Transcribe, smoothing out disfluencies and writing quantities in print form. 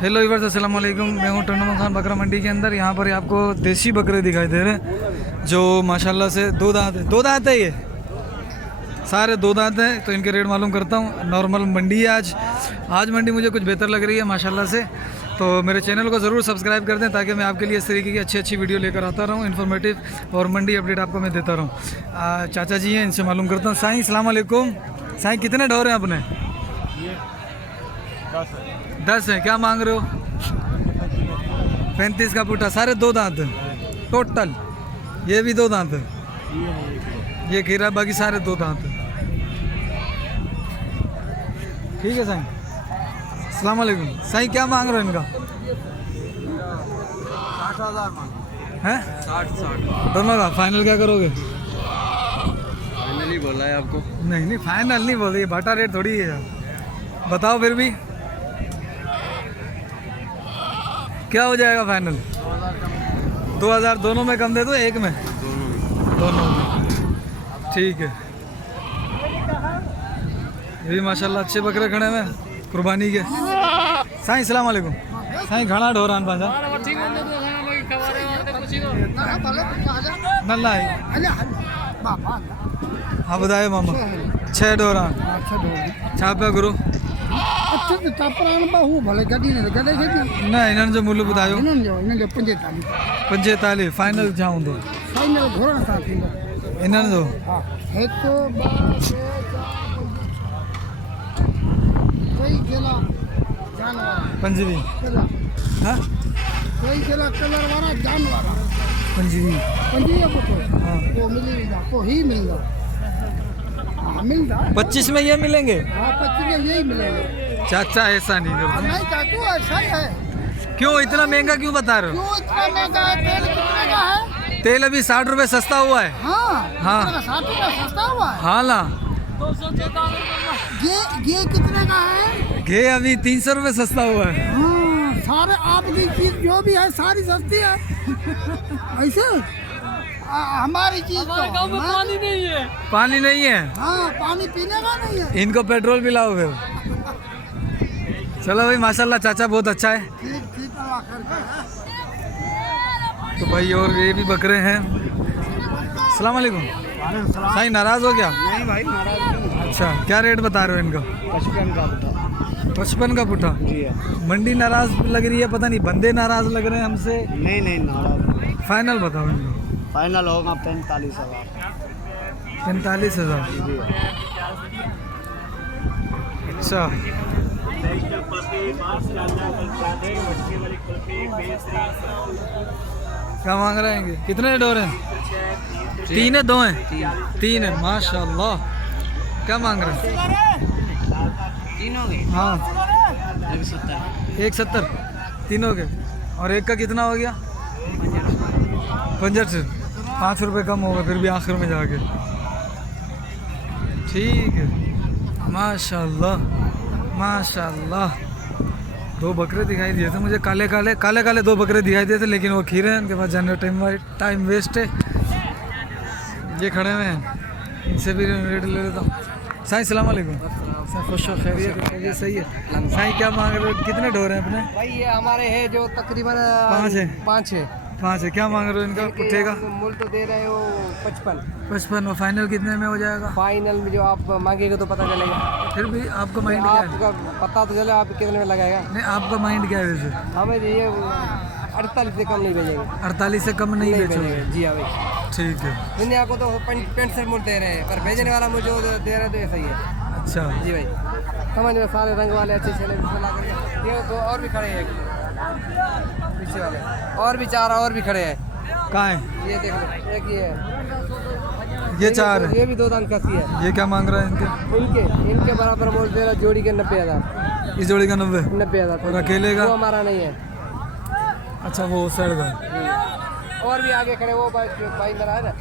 Hello viewers, अस्सलाम वालेकुम। मैं हूं टंडोमा खान बकरा मंडी के अंदर। यहाँ पर आपको देसी बकरे दिखाई दे रहे हैं जो माशाल्लाह से दो दांत है। ये सारे दो दांत हैं। तो इनके रेट मालूम करता हूँ। नॉर्मल मंडी है आज मंडी मुझे कुछ बेहतर लग रही है माशाल्लाह से। तो मेरे चैनल को ज़रूर सब्सक्राइब कर दें ताकि मैं आपके लिए इस तरीके की अच्छी वीडियो लेकर आता रहूँ, इन्फॉर्मेटिव और मंडी अपडेट आपको मैं देता रहूँ। चाचा जी हैं, इनसे मालूम करता हूँ। साईं अस्सलाम वालेकुम। साईं कितने ढोर हैं अपने? 10 है। क्या मांग रहे हो? 35 का पुट्ठा। सारे दो दांत टोटल? ये भी दो दांत है, ये खीरा, बाकी सारे दो दांत। ठीक है साईं, अस्सलाम वालेकुम। साईं क्या मांग रहे हो इनका? 60,000 हैं? 60 दोनों का फाइनल क्या करोगे? फाइनली बोला है आपको। नहीं फाइनल नहीं बोल रही, भाटा रेट थोड़ी है यार। बताओ फिर भी क्या हो जाएगा फाइनल? 2000 दोनों में कम दे दो, एक में? दोनों में। ठीक है। ये भी माशाल्लाह अच्छे बकरे खड़े हुए कुर्बानी के। साईं अस्सलाम वालेकुम। साईं घना ढोरान पाजा नल्ला है। हाँ बताए मामा। 6 ढोरान छापे गुरु ना इन्होंने जो मूल्य बतायो 45 फाइनल जाऊँ तो इन्होंने जो पंजवी हाँ पंजवी हाँ 25 में ये मिलेंगे? 25 में यही मिलेंगे। चाचा ऐसा नहीं करते। नहीं चाचू ऐसा ही है। क्यों इतना महंगा क्यों बता रहे हो? क्यों इतना महंगा है? तेल कितने का है? तेल अभी 60 रुपए सस्ता हुआ है। हाँ 60 रुपए सस्ता हुआ है। हाँ ना। ये कितने का है? घे अभी 300 रुपए सस्ता हुआ है। हाँ, सारे आपकी चीज जो भी है सारी सस्ती है। ऐसे हमारी चीज तो पानी नहीं है। पानी नहीं है? हाँ पानी पीने का नहीं है। इनको पेट्रोल पिलाओ फिर। चलो भाई माशाल्लाह चाचा बहुत अच्छा है। ठीक तो भाई और ये भी बकरे हैं। अस्सलाम वालेकुम। साईं नाराज हो क्या? नहीं भाई नाराज। अच्छा क्या रेट बता रहे हो इनका? 55 का पुट्ठा। 55 का पुट्ठा? जी है। मंडी नाराज लग रही है, पता नहीं बंदे नाराज लग रहे हैं हमसे। नहीं नाराज। फाइनल बताओ इनको। फाइनल होगा 45,000। 45,000। अच्छा क्या मांग रहे हैं? कितने डोर हैं? 3 है 2 हैं? 3 है माशाल्लाह। क्या मांग रहे हैं? तीनों के? हाँ 170। तीनों के। और एक का कितना हो गया? 65। 5 रुपये कम होगा फिर भी आखिर में जाके। ठीक है माशाल्लाह माशाल्लाह। 2 बकरे दिखाई दिए थे मुझे, काले 2 बकरे दिखाई दिए थे, लेकिन वो खीरे हैं, उनके पास जाने का टाइम वेस्ट है। ये खड़े हुए हैं, इनसे भी रेट ले लेता हूँ। साईं अस्सलाम वालेकुम। खुश हो खैरियत? ये सही है। साईं क्या मांग रहे हो? कितने ढोर हैं अपने? भाई ये हमारे है जो तकरीबन 5 है। 5 है। क्या मांग रहे हो इनका पुट्ठे का? मूल तो दे रहे हो 55। और फाइनल कितने में हो जाएगा? फाइनल में जो आप मांगेगा तो पता चलेगा। फिर भी आपका माइंड क्या है? आपका पता तो चले आप कितने में लगाएगा। नहीं आपका माइंड क्या है वैसे? हमें ये 48 से कम नहीं भेजेंगे। 48 से कम नहीं बेचोगे? जी हाँ भाई। ठीक है। दुनिया को तो 65 मूल दे रहे हैं, पर भेजने वाला मुझे दे रहे तो सही है। अच्छा जी भाई समझ में सारे रंग वाले अच्छे चले ये तो और भी खड़े हैं पीछे वाले, और भी 4 और भी खड़े हैं। कहाँ है? ये देख लो, एक ये है, ये 4 है। ये भी 2 दांत कसी है। ये क्या मांग रहा है इनके? इनके बराबर मोल दे रहा जोड़ी के 90,000। इस जोड़ी का 90,000। और अकेले का? वो हमारा नहीं है। अच्छा वो साइड का। और भी आगे खड़े वो भाई मेरा है ना।